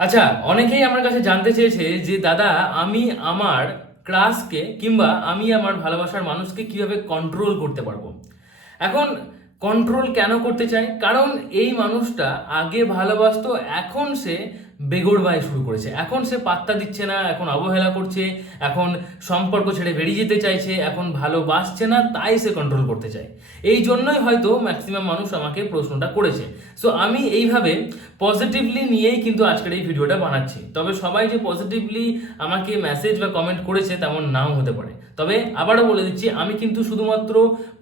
আচ্ছা অনেকেই আমার কাছে জানতে চেয়েছে যে, দাদা, আমি আমার ক্লাসকে কিংবা আমি আমার ভালোবাসার মানুষকে কীভাবে কন্ট্রোল করতে পারব? এখন কন্ট্রোল কেন করতে চাই? কারণ এই মানুষটা আগে ভালোবাসত, এখন সে বেগড়বায় শুরু করেছে। এখন সে পাত্তা দিচ্ছে না, এখন অবহেলা করছে, এখন সম্পর্ক ছেড়ে বেরিয়ে যেতে চাইছে, এখন ভালোবাসছে না, তাই সে কন্ট্রোল করতে চায়। এই জন্যই হয়তো ম্যাক্সিমাম মানুষ আমাকে প্রশ্নটা করেছে। সো আমি এইভাবে পজিটিভলি নিয়েই কিন্তু আজকের এই ভিডিওটা বানাচ্ছি। তবে সবাই যে পজিটিভলি আমাকে মেসেজ বা কমেন্ট করেছে তেমন নাও হতে পারে। তবে আবারও বলে দিচ্ছি, আমি কিন্তু শুধুমাত্র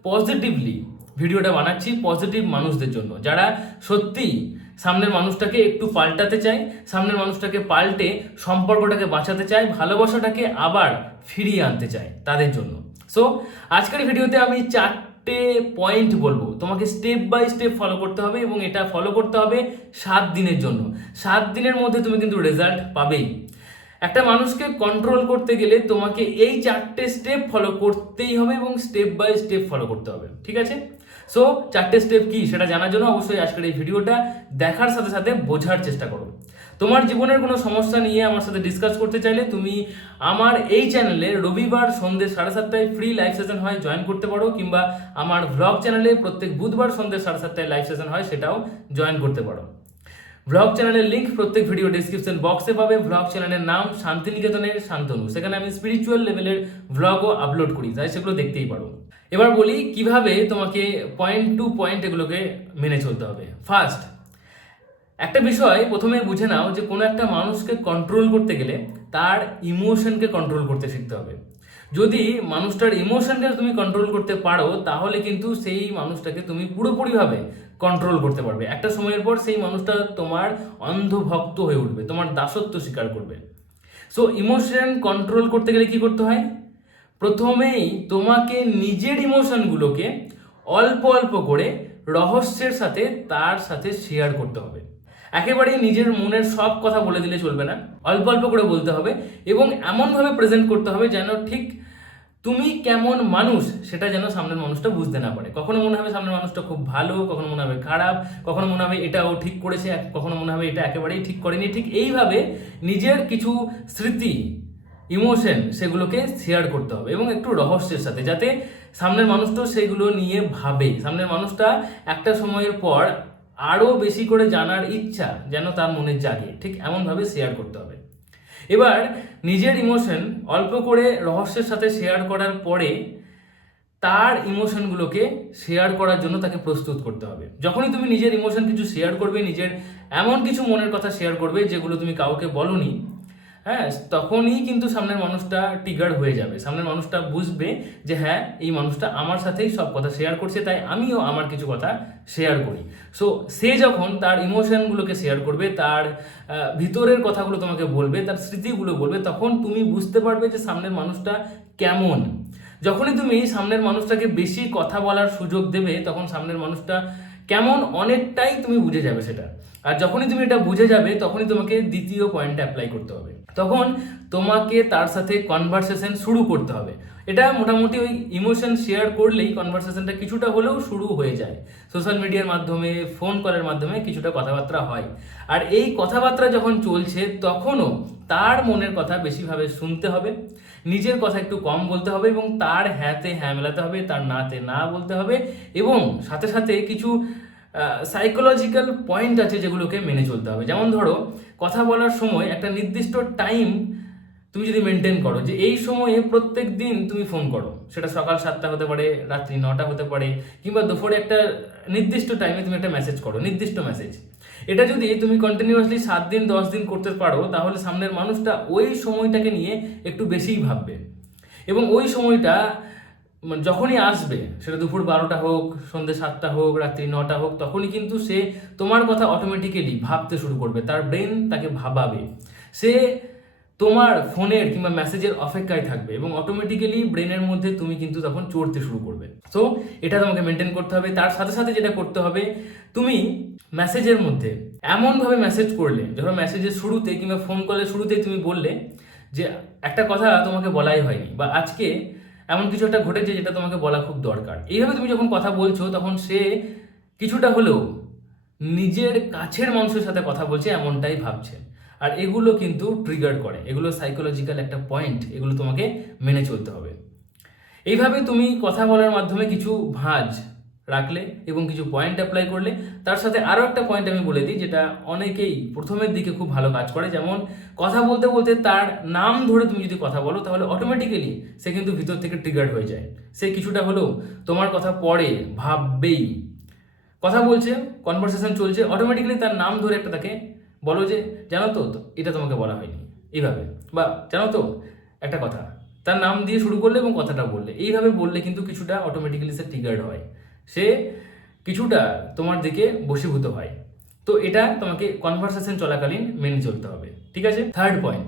পজিটিভলি ভিডিওটা বানাচ্ছি পজিটিভ মানুষদের জন্য। যারা সত্যিই সামনের মানুষটাকে একটু পাল্টাতে চাই, সামনের মানুষটাকে পাল্টে সম্পর্কটাকে বাঁচাতে চায় ভালোবাসাটাকে আবার ফিরিয়ে আনতে চায় তাদের জন্য। সো আজকের ভিডিওতে আমি চারটে পয়েন্ট বলব। তোমাকে স্টেপ বাই স্টেপ ফলো করতে হবে এবং এটা ফলো করতে হবে সাত দিনের জন্য। সাত দিনের মধ্যে তুমি কিন্তু রেজাল্ট পাবেই। একটা মানুষকে কন্ট্রোল করতে গেলে তোমাকে এই চারটে স্টেপ ফলো করতেই হবে এবং স্টেপ বাই স্টেপ ফলো করতে হবে। ঠিক আছে? সো চারটে স্টেপ কি সেটা জানার জন্য অবশ্যই আজকের এই ভিডিওটা দেখার সাথে সাথে বোঝার চেষ্টা করো। তোমার জীবনের কোনো সমস্যা নিয়ে আমার সাথে ডিসকাস করতে চাইলে তুমি আমার এই চ্যানেলে রবিবার সন্ধ্যে সাড়ে সাতটায় ফ্রি লাইভ সেশন হয় জয়েন করতে পারো, কিংবা আমার ভ্লগ চ্যানেলে প্রত্যেক বুধবার সন্ধ্যে সাড়ে সাতটায় লাইভ সেশন হয়, সেটাও জয়েন করতে পারো। ভ্লগ চ্যানেলের লিংক প্রত্যেক ভিডিও ডিসক্রিপশন বক্সে পাবে। ভ্লগ চ্যানেলের নাম শান্তিনিকেতনের শান্তনু। সেখানে আমি স্পিরিচুয়াল লেভেলের ভ্লগও আপলোড করি। তাই সেগুলো দেখতেই পারো। এবার বলি কীভাবে তোমাকে পয়েন্ট টু পয়েন্ট এগুলোকে মেনে চলতে হবে। ফার্স্ট একটা বিষয় প্রথমে বুঝে নাও যে কোনো একটা মানুষকে কন্ট্রোল করতে গেলে তার ইমোশনকে কন্ট্রোল করতে শিখতে হবে। যদি মানুষটার ইমোশনকে তুমি কন্ট্রোল করতে পারো, তাহলে কিন্তু সেই মানুষটাকে তুমি পুরোপুরিভাবে কন্ট্রোল করতে পারবে। একটা সময়ের পর সেই মানুষটা তোমার অন্ধভক্ত হয়ে উঠবে, তোমার দাসত্ব স্বীকার করবে। সো ইমোশন কন্ট্রোল করতে গেলে কি করতে হয়? প্রথমেই তোমাকে নিজের ইমোশনগুলোকে অল্প অল্প করে রহস্যের সাথে, তার সাথে শেয়ার করতে হবে। একেবারে নিজের মনের সব কথা বলে দিলে চলবে না। অল্প অল্প করে বলতে হবে এবং এমনভাবে প্রেজেন্ট করতে হবে যেন ঠিক তুমি কেমন মানুষ, সেটা যেন সামনের মানুষটা বুঝতে না পারে। কখনো মনে হবে সামনের মানুষটা খুব ভালো, কখনো মনে হবে খারাপ, কখনো মনে হবে এটা ও ঠিক করেছে, কখনো মনে হবে এটা একেবারেই ঠিক করেনি। ঠিক এইভাবে নিজের কিছু স্মৃতি ইমোশন সেগুলোকে শেয়ার করতে হবে এবং একটু রহস্যের সাথে, যাতে সামনের মানুষটাও সেগুলো নিয়ে ভাবে। সামনের মানুষটা একটা সময়ের পর আরও বেশি করে জানার ইচ্ছা যেন তার মনে জাগে। ঠিক এমনভাবে শেয়ার করতে হবে। এবার নিজের ইমোশন অল্প করে রহস্যের সাথে শেয়ার করার পরে তার ইমোশনগুলোকে শেয়ার করার জন্য তাকে প্রস্তুত করতে হবে। যখনই তুমি নিজের ইমোশন কিছু শেয়ার করবে, নিজের এমন কিছু মনের কথা শেয়ার করবে যেগুলো তুমি কাউকে বলনি হ্যাঁ তখনই কিন্তু সামনের মানুষটা টিগার হয়ে যাবে। সামনের মানুষটা বুঝবে যে হ্যাঁ এই মানুষটা আমার সাথেই সব কথা শেয়ার করছে, তাই আমিও আমার কিছু কথা শেয়ার করি। সো সে যখন তার ইমোশনগুলোকে শেয়ার করবে, তার ভিতরের কথাগুলো তোমাকে বলবে, তার স্মৃতিগুলো বলবে, তখন তুমি বুঝতে পারবে যে সামনের মানুষটা কেমন। যখনই তুমি সামনের মানুষটাকে বেশি কথা বলার সুযোগ দেবে, তখন সামনের মানুষটা কেমন অনেকটাই তুমি বুঝে যাবে সেটা। আর যখনই তুমি এটা বুঝে যাবে, তখনই তোমাকে দ্বিতীয় পয়েন্টটা অ্যাপ্লাই করতে হবে। তখন তোমাকে তার সাথে কনভারসেশন শুরু করতে হবে। এটা মোটামুটি ওই ইমোশন শেয়ার করলেই কনভারসেশনটা কিছুটা হলেও শুরু হয়ে যায়। সোশ্যাল মিডিয়ার মাধ্যমে ফোন কলের মাধ্যমে কিছুটা কথাবার্তা হয়। আর এই কথাবার্তা যখন চলছে, তখনও তার মনের কথা বেশিভাবে শুনতে হবে। নিজের কথা একটু কম বলতে হবে এবং তার হ্যাঁতে হ্যাঁ মেলাতে হবে, তার নাতে না বলতে হবে এবং সাথে সাথে কিছু সাইকোলজিক্যাল পয়েন্ট আছে যেগুলোকে মেনে চলতে হবে। যেমন ধরো, কথা বলার সময় একটা নির্দিষ্ট টাইম তুমি যদি মেনটেন করো, যে এই সময়ে প্রত্যেক দিন তুমি ফোন করো। সেটা সকাল সাতটা হতে পারে, রাত্রি নটা হতে পারে, কিংবা দুপুরে একটা নির্দিষ্ট টাইমে তুমি একটা মেসেজ করো, নির্দিষ্ট মেসেজ এটা যদি তুমি কন্টিনিউয়াসলি সাত দিন, দশ দিন করতে পারো, তাহলে সামনের মানুষটা ওই সময়টাকে নিয়ে একটু বেশিই ভাববে। এবং ওই সময়টা মানে যখনই আসবে, সেটা দুপুর বারোটা হোক, সন্ধ্যে সাতটা হোক, রাত্রি নটা হোক, তখনই কিন্তু সে তোমার কথা অটোমেটিক্যালি ভাবতে শুরু করবে। তার ব্রেন তাকে ভাবাবে। সে তোমার ফোনের কিংবা মেসেজের অপেক্ষায় থাকবে এবং অটোমেটিক্যালি ব্রেনের মধ্যে তুমি কিন্তু তখন চড়তে শুরু করবে। সো এটা তোমাকে মেনটেন করতে হবে। তার সাথে সাথে যেটা করতে হবে, তুমি মেসেজের মধ্যে এমনভাবে মেসেজ করলে, ধরো মেসেজের শুরুতে কিংবা ফোন কলের শুরুতে তুমি বললে যে, একটা কথা তোমাকে বলাই হয়নি বা, আজকে এমন কিছু একটা ঘটেছে যেটা তোমাকে বলা খুব দরকার। এইভাবে তুমি যখন কথা বলছো, তখন সে কিছুটা হলেও নিজের কাছের মানুষের সাথে কথা বলছে, এমনটাই ভাবছে। আর এগুলো কিন্তু ট্রিগার করে। এগুলো সাইকোলজিক্যাল একটা পয়েন্ট এগুলো তোমাকে মেনে চলতে হবে। এইভাবে তুমি কথা বলার মাধ্যমে কিছু ভাঁজ রাখলে এবং কিছু পয়েন্ট অ্যাপ্লাই করলে, তার সাথে আরও একটা পয়েন্ট আমি বলে দিই, যেটা অনেকেই প্রথমের দিকে খুব ভালো কাজ করে, যেমন কথা বলতে বলতে তার নাম ধরে তুমি যদি কথা বলো, তাহলে অটোমেটিক্যালি সে কিন্তু ভিতর থেকে ট্রিগার হয়ে যায়। সে কিছুটা হলেও তোমার কথা পড়ে, ভাববেই। কথা বলছে কনভারসেশন চলছে অটোমেটিক্যালি তার নাম ধরে একটা তাকে বলো যে, জানো তো এটা তোমাকে বলা হয়নি। এইভাবে। বা, জানো তো, একটা কথা। তার নাম দিয়ে শুরু করলে এবং কথাটা বললে। এইভাবে বললে কিন্তু কিছুটা অটোমেটিক্যালি সে ট্রিগার্ড হয়। সে কিছুটা তোমার দিকে বশীভূত হয়। তো এটা তোমাকে কনভারসেশন চলাকালীন মেনে চলতে হবে, ঠিক আছে? থার্ড পয়েন্ট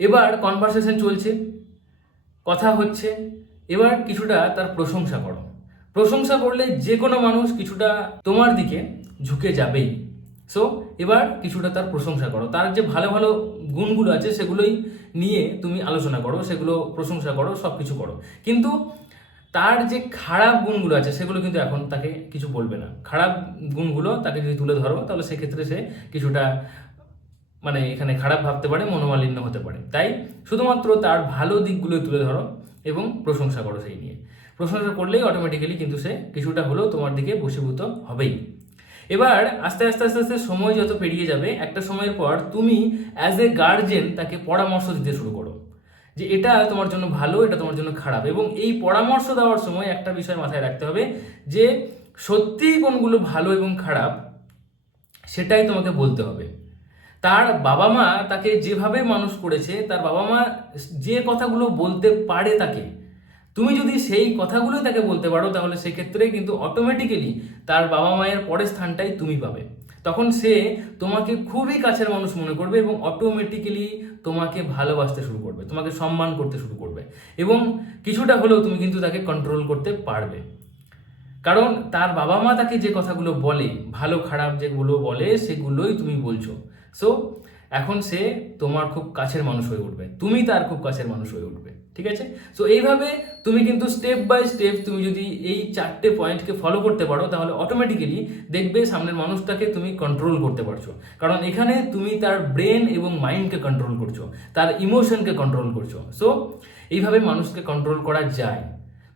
এবার কনভারসেশন চলছে, কথা হচ্ছে, এবার কিছুটা তার প্রশংসা করো। প্রশংসা করলে যে কোনো মানুষ কিছুটা তোমার দিকে ঝুঁকে যাবেই। সো এবার কিছুটা তার প্রশংসা করো। তার যে ভালো ভালো গুণগুলো আছে সেগুলোই নিয়ে তুমি আলোচনা করো, সেগুলো প্রশংসা করো সব কিছু করো। কিন্তু তার যে খারাপ গুণগুলো আছে, সেগুলো কিন্তু এখন তাকে কিছু বলবে না। খারাপ গুণগুলো তাকে যদি তুলে ধরো, তাহলে সেক্ষেত্রে সে কিছুটা মানে এখানে খারাপ ভাবতে পারে, মনোমালিন্য হতে পারে। তাই শুধুমাত্র তার ভালো দিকগুলো তুলে ধরো এবং প্রশংসা করো সেই নিয়ে। প্রশংসা করলেই অটোমেটিক্যালি কিন্তু সে কিছুটা হলেও তোমার দিকে বশীভূত হবেই। এবার আস্তে আস্তে আস্তে আস্তে সময় যত পেরিয়ে যাবে, একটা সময়ের পর তুমি অ্যাজ এ গার্জেন তাকে পরামর্শ দিতে শুরু করো। যে এটা তোমার জন্য ভালো, এটা তোমার জন্য খারাপ। এবং এই পরামর্শ দেওয়ার সময় একটা বিষয় মাথায় রাখতে হবে যে, সত্যিই কোনগুলো ভালো এবং খারাপ, সেটাই তোমাকে বলতে হবে। তার বাবা মা তাকে যেভাবে মানুষ করেছে, তার বাবা মা যে কথাগুলো বলতে পারে তাকে, তুমি যদি সেই কথাগুলো তাকে বলতে পারো, তাহলে সেক্ষেত্রে কিন্তু অটোমেটিক্যালি তার বাবা মায়ের পরের স্থানটাই তুমি পাবে। তখন সে তোমাকে খুবই কাছের মানুষ মনে করবে এবং অটোমেটিক্যালি তোমাকে ভালোবাসতে শুরু করবে, তোমাকে সম্মান করতে শুরু করবে এবং কিছুটা হলেও তুমি কিন্তু তাকে কন্ট্রোল করতে পারবে। কারণ তার বাবা মা তাকে যে কথাগুলো বলে, ভালো খারাপ যেগুলো বলে, সেগুলোই তুমি বলছো। সো এখন সে তোমার খুব কাছের মানুষ হয়ে উঠবে, তুমি তার খুব কাছের মানুষ হয়ে উঠবে। ঠিক আছে? সো এইভাবে তুমি কিন্তু স্টেপ বাই স্টেপ তুমি যদি এই চারটে পয়েন্টকে ফলো করতে পারো, তাহলে অটোমেটিক্যালি দেখবে সামনের মানুষটাকে তুমি কন্ট্রোল করতে পারছ। কারণ এখানে তুমি তার ব্রেন এবং মাইন্ডকে কন্ট্রোল করছ, তার ইমোশনকে কন্ট্রোল করছ। সো এইভাবে মানুষকে কন্ট্রোল করা যায়।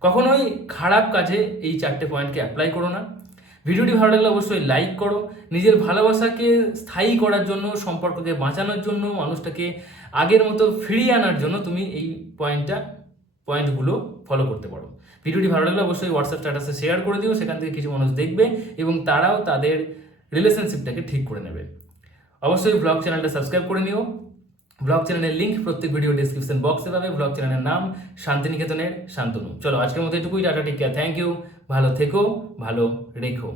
কখনোই খারাপ কাজে এই চারটে পয়েন্টকে অ্যাপ্লাই করো না। ভিডিওটি ভালো লাগলে অবশ্যই লাইক করো। নিজের ভালোবাসাকে স্থায়ী করার জন্য, সম্পর্ককে বাঁচানোর জন্য, মানুষটাকে আগের মতো ফিরিয়ে আনার জন্য তুমি এই পয়েন্টটা পয়েন্টগুলো ফলো করতে পারো। ভিডিওটি ভালো লাগলে অবশ্যই হোয়াটসঅ্যাপ স্ট্যাটাসে শেয়ার করে দিও, সেখান থেকে কিছু মানুষ দেখবে এবং তারাও তাদের রিলেশনশিপটাকে ঠিক করে নেবে। অবশ্যই ব্লগ চ্যানেলটা সাবস্ক্রাইব করে নিও। ব্লগ চ্যানেলের লিঙ্ক প্রত্যেক ভিডিও ডিসক্রিপশন বক্সে পাবে। ব্লগ চ্যানেলের নাম শান্তিনিকেতনের শান্তনু। চলো, আজকের মতো এটুকুই, টাটা টিকা থ্যাংক ইউ ভালো থেকো, ভালো রেখো।